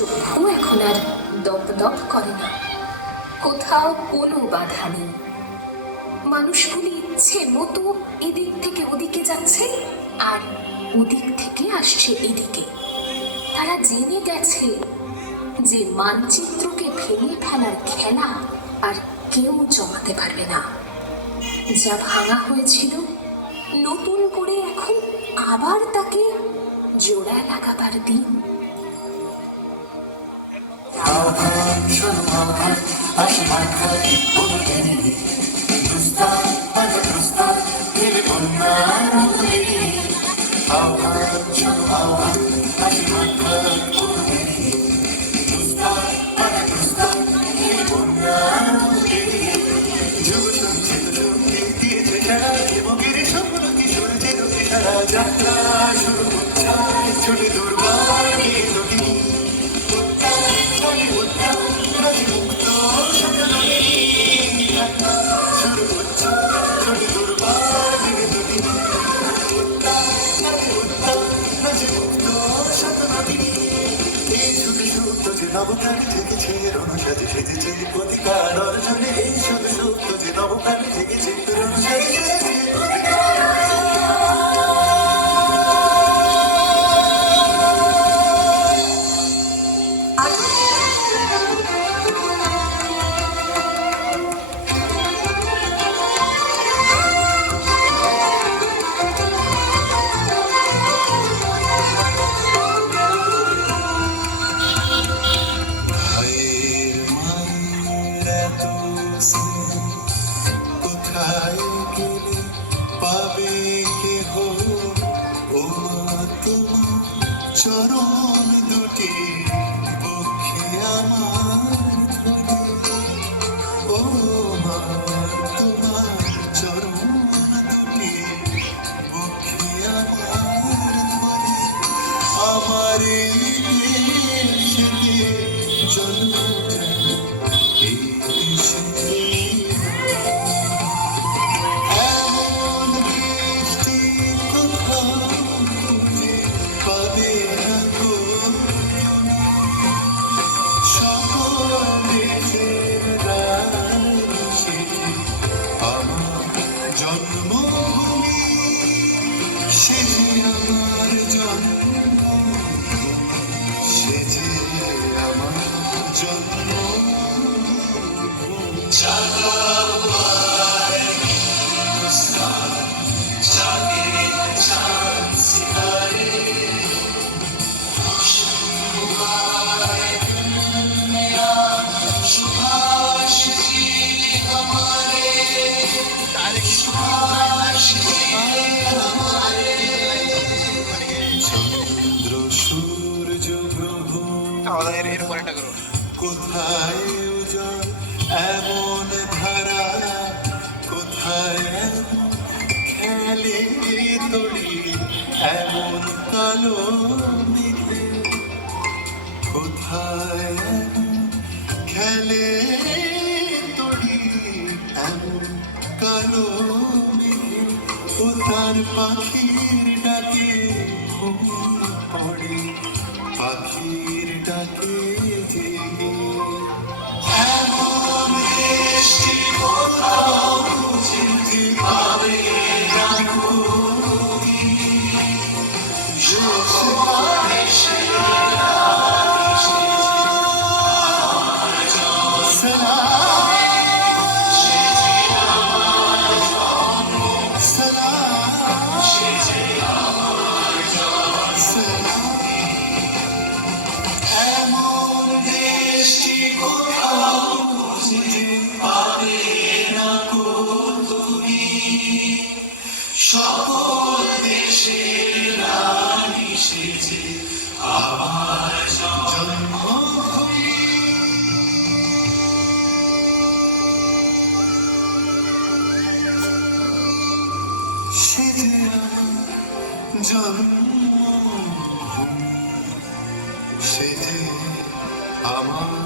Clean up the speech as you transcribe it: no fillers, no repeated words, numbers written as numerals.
চক্ষু এখন আর দপ দপ করে না, কোথাও কোনো বাধা নেই। মানুষগুলি ইচ্ছে মতো এদিক থেকে ওদিকে যাচ্ছে আর ওদিক থেকে আসছে এদিকে। তারা জেনে গেছে যে মানচিত্রকে ভেঙে ফেলার খেলা আর কেউ জমাতে পারবে না। যা ভাঙা হয়েছিল নতুন করে এখন আবার তাকে জোড়া লাগাবার দিন। যাত্রা শুরু হচ্ছে ছুটি দুর্বার মুক্ত শুরু হচ্ছে ছুটি দুর্বার এই শুধু সুপ্ত যে নবপ্রাণী জেগেছে রণসাজে সেজেছে অধিকার অর্জনে। এই শুধু সুপ্ত যে নবপ্রাণী জেগেছে রণসাজে সেজেছে অধিকার। কোথায় গেলে পাবে কেহ ও তোমার চরণ দুটি বক্ষে আমার ধরে। ও মা তোমার চরণ দুটি বক্ষে আমার ধরে। আমার জন্ম এই দেশে জন্মভূমি সে যে আমার জন্মভূমি, সে যে আমার জন্মভূমি। চন্দ্র সূর্য গ্রহ কোথায় উজ্জ্বল এমন ধারা, কোথায় এমন খেলে তড়ি এমন কালো মেঘে, কোথায় এমন খেলে তড়ি এমন কালো মেঘে। ও তার পাখির ডাকে ঘুমিয়ে পড়ে, পাখির ডাকে জেগে। এমন দেশটি কোথাও খুঁজে পাবে না তুমি, সকল দেশের রানী সেজে আমার জন্মভূমি। সে যে আমার জন্মভূমি, সে যে আমার